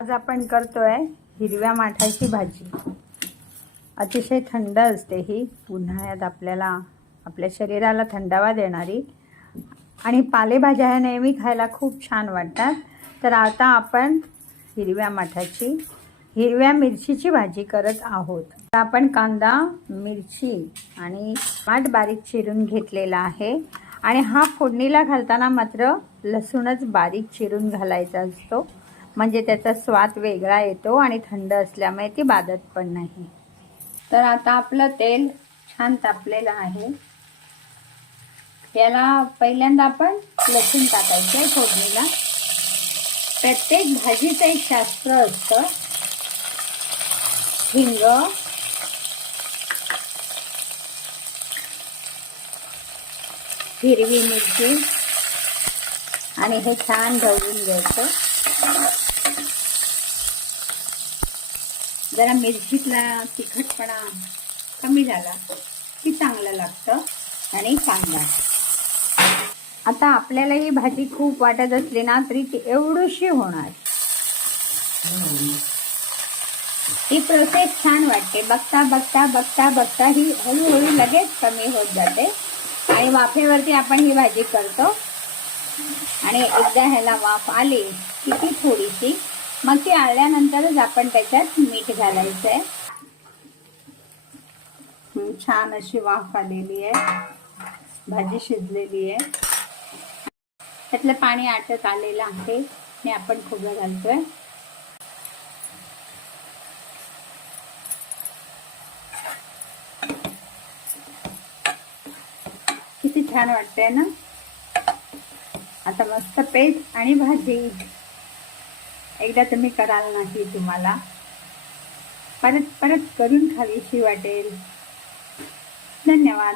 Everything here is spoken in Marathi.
आज आपण करतोय हिरव्या माठाची भाजी। अतिशय थंड असते ही, उन्हाळ्यात आपल्याला आपल्या शरीराला थंडावा देणारी आणि पालेभाज्या ह्या नेहमी खायला खूप छान वाटतात। तर आता आपण हिरव्या माठाची हिरव्या मिरचीची भाजी करत आहोत। तर आपण कांदा, मिरची आणि टमाटर बारीक चिरून घेतलेला आहे आणि हा फोडणीला घालताना मात्र लसूणच बारीक चिरून घालायचा असतो, म्हणजे त्याचा स्वाद वेगळा येतो आणि थंड असल्यामुळे ती बाधत पण नाही। तर आता आपलं तेल छान तापलेलं आहे, याला पहिल्यांदा आपण लसूण टाकायचे फोडणीला। प्रत्येक भाजीचं एक शास्त्र असतं। हिंग, हिरवी मिरची आणि हे छान ढवळून घ्यायचं। जरा मिरचीतला तिखटपणा कमी झाला की चांगलं लागतं। आणि कांदा, आता आपल्याला ही भाजी खूप वाटत असली ना तरी ती एवढीशी होणार। ही प्रोसेस छान वाटते, बघता बघता बघता बघता ही हळूहळू लगेच कमी होत जाते आणि वाफेवरती आपण ही भाजी करतो आणि एकदा ह्याला वाफ आली की ती थोडीशी, मग ती आल्यानंतरच आपण त्याच्यात मीठ घालायचं आहे। छान अशी वाफ आलेली आहे, भाजी शिजलेली आहे, त्यातलं पाणी आटत आलेलं आहे आणि आपण खोबरं घालतोय। किती छान वाटतंय ना। आता मस्त पेस्ट आणि भाजी एकदा तुम्ही कराल नाही तुम्हाला परत परत करून खावीशी वाटेल। धन्यवाद।